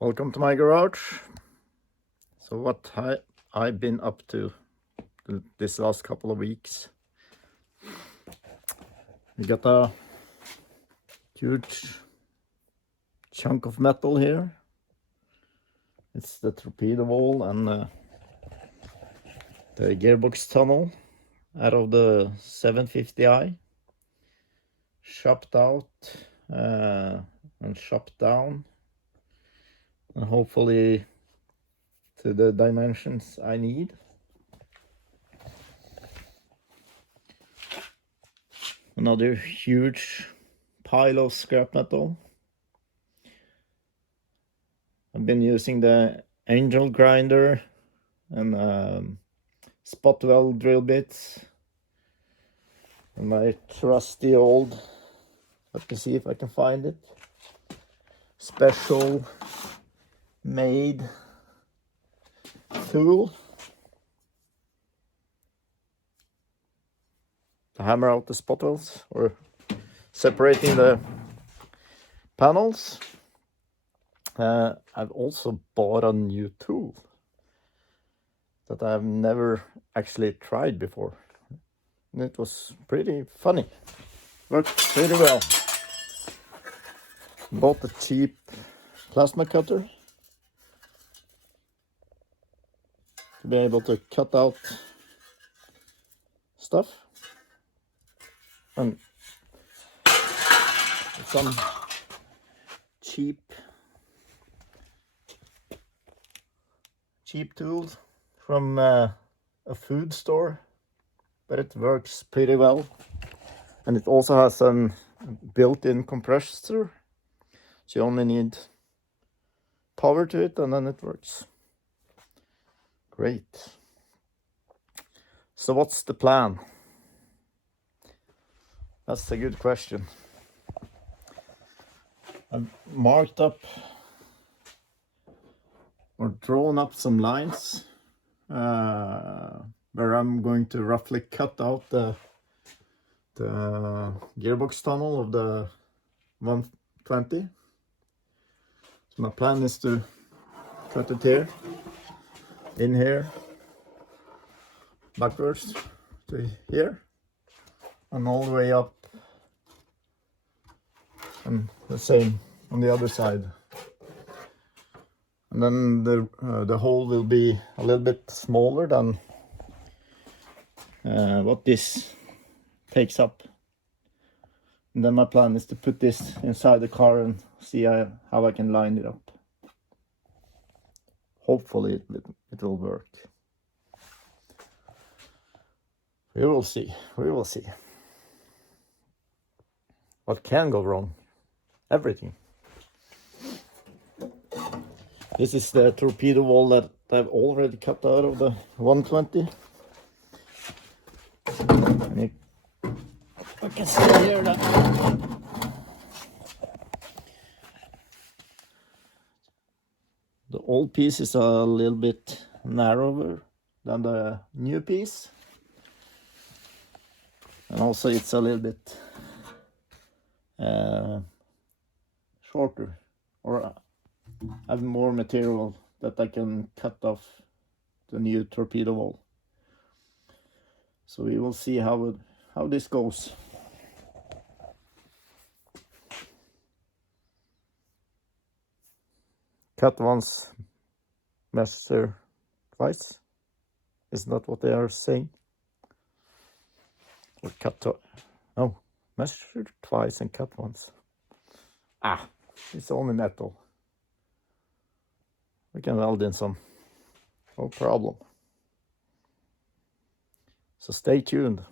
Welcome to my garage. So what I've been up to this last couple of weeks. We got a huge chunk of metal here. It's the torpedo wall and the gearbox tunnel out of the 750i. Chopped out and chopped down, and hopefully to the dimensions I need. Another huge pile of scrap metal. I've been using the angel grinder and spot weld drill bits and my trusty old, let me see if I can find it, special made tool to hammer out the spot welds or separating the panels. I've also bought a new tool that I've never actually tried before, and it was pretty funny. Worked pretty well. Bought a cheap plasma cutter to be able to cut out stuff, and some cheap tools from a food store, but it works pretty well. And it also has some built-in compressor, so you only need power to it and then it works great. So what's the plan? That's a good question. I've marked up or drawn up some lines where I'm going to roughly cut out the gearbox tunnel of the 120. So my plan is to cut it here, in here, backwards to here, and all the way up, and the same on the other side. And then the hole will be a little bit smaller than what this takes up. And then my plan is to put this inside the car and see how I can line it up. Hopefully it will work. We will see. We will see. What can go wrong? Everything. This is the torpedo wall that I've already cut out of the 120. I can see here that the old piece is a little bit narrower than the new piece. And also it's a little bit shorter, or have more material that I can cut off the new torpedo wall. So we will see how this goes. Cut once, measure twice. Is not what they are saying. Or no, measure twice and cut once. It's only metal. We can weld in some, no problem. So stay tuned.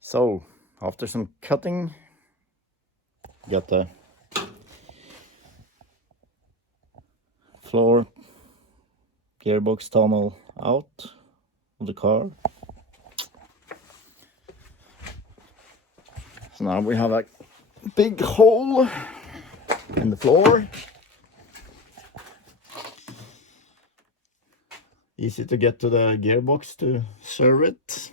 So after some cutting, got the floor gearbox tunnel out of the car. So now we have a big hole in the floor. Easy to get to the gearbox to serve it.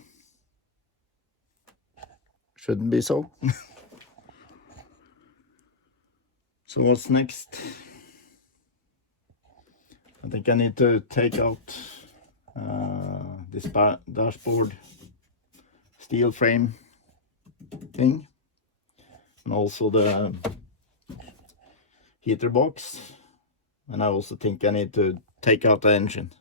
Shouldn't be so. So what's next? I think I need to take out this dashboard steel frame thing, and also the heater box, and I also think I need to take out the engine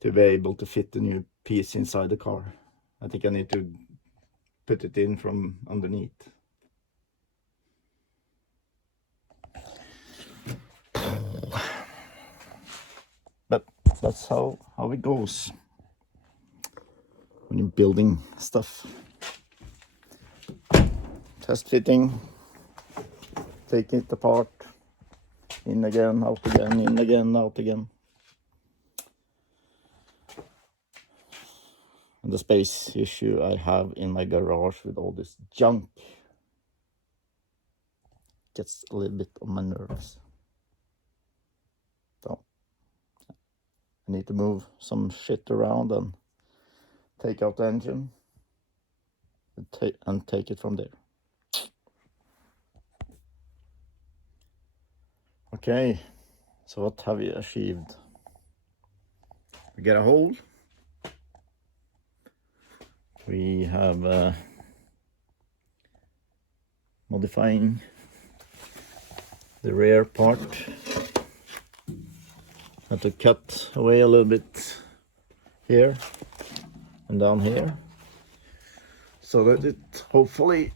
to be able to fit the new piece inside the car. I think I need to put it in from underneath. But that's how it goes when you're building stuff. Test fitting, taking it apart, in again, out again, in again, out again. And the space issue I have in my garage with all this junk gets a little bit on my nerves. So I need to move some shit around and take out the engine and take it from there. Okay, so what have we achieved? We get a hole. We have modifying the rear part. Have to cut away a little bit here and down here, so that it hopefully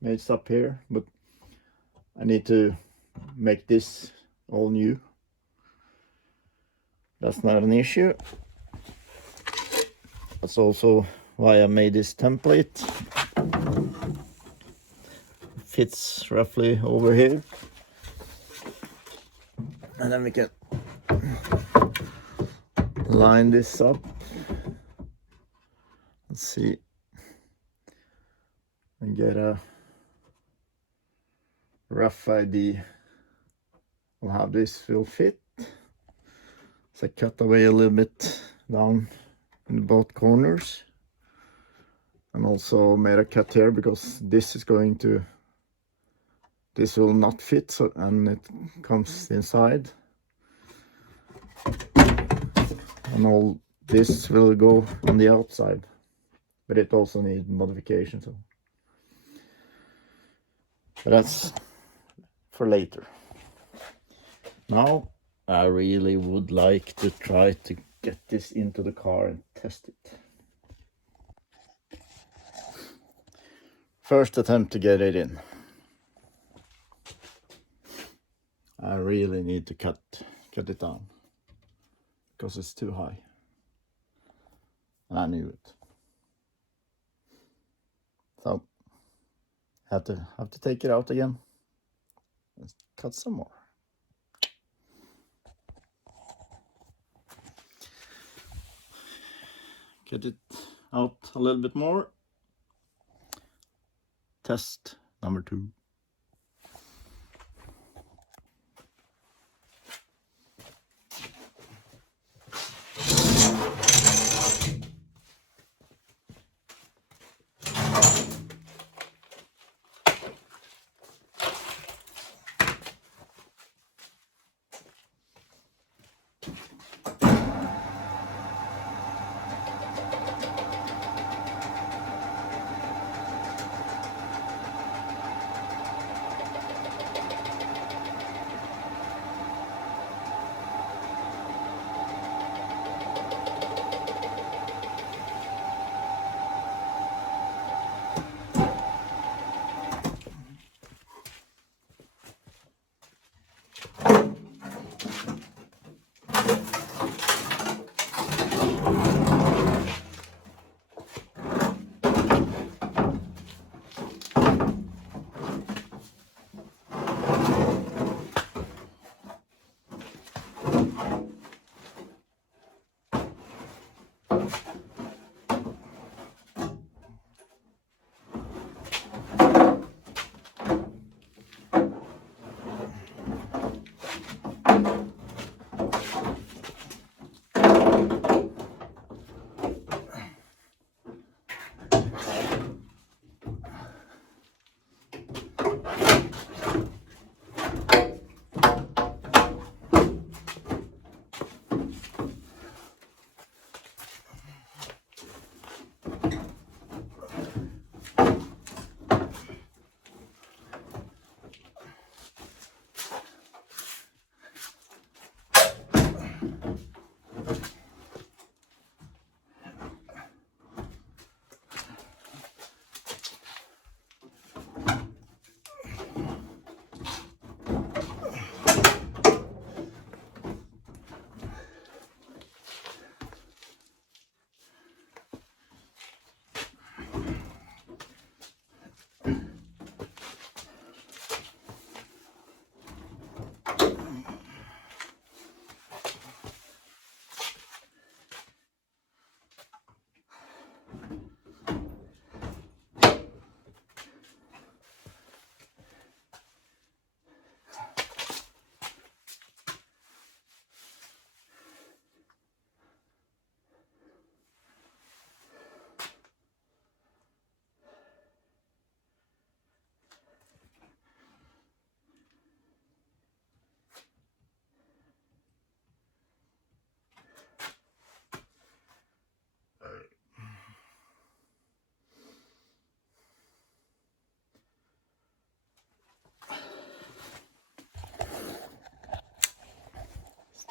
makes up here, but I need to make this all new. That's not an issue. That's also why I made this template. It fits roughly over here. And then we can line this up. Let's see. And get a rough idea of how this will fit. So I cut away a little bit down in both corners, and also made a cut here because this will not fit, so, and it comes inside, and all this will go on the outside, but it also needs modification, so but that's for later. Now I really would like to try to get this into the car and test it. First attempt to get it in. I really need to cut it down because it's too high. And I knew it. So have to take it out again. Let's cut some more. Get it out a little bit more. Test number 2.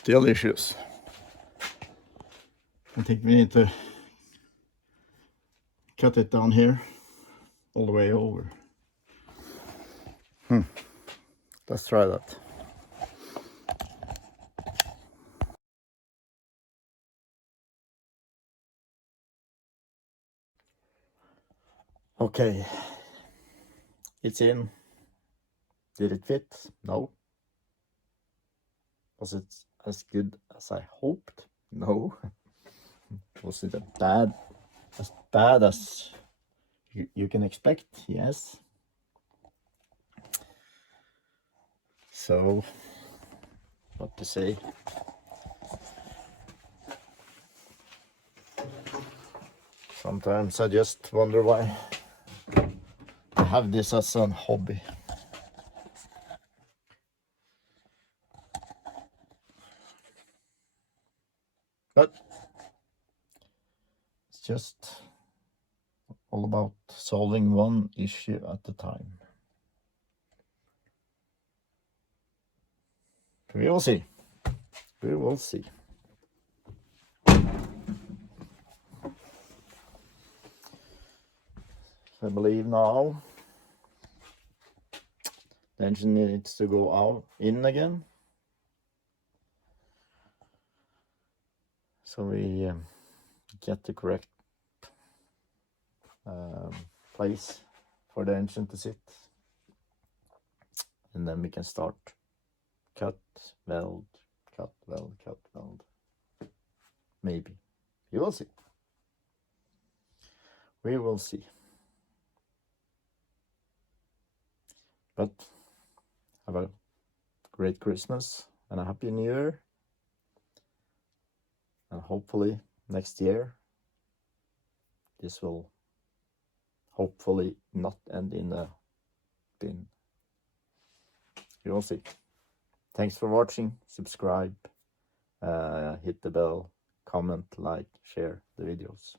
delicious. I think we need to cut it down here all the way over. Let's try that. Okay, it's in. Did it fit? No. Was it as good as I hoped? No. Was it as bad as you can expect? Yes. So, what to say? Sometimes I just wonder why I have this as a hobby. But it's just all about solving one issue at a time. We will see. We will see. I believe now the engine needs to go out in again. So we get the correct place for the engine to sit. And then we can start cut, weld, cut, weld, cut, weld. Maybe. We will see. We will see. But have a great Christmas and a happy New Year. And hopefully next year this will hopefully not end in a bin. You will see. Thanks for watching. Subscribe, hit the bell, comment, like, share the videos.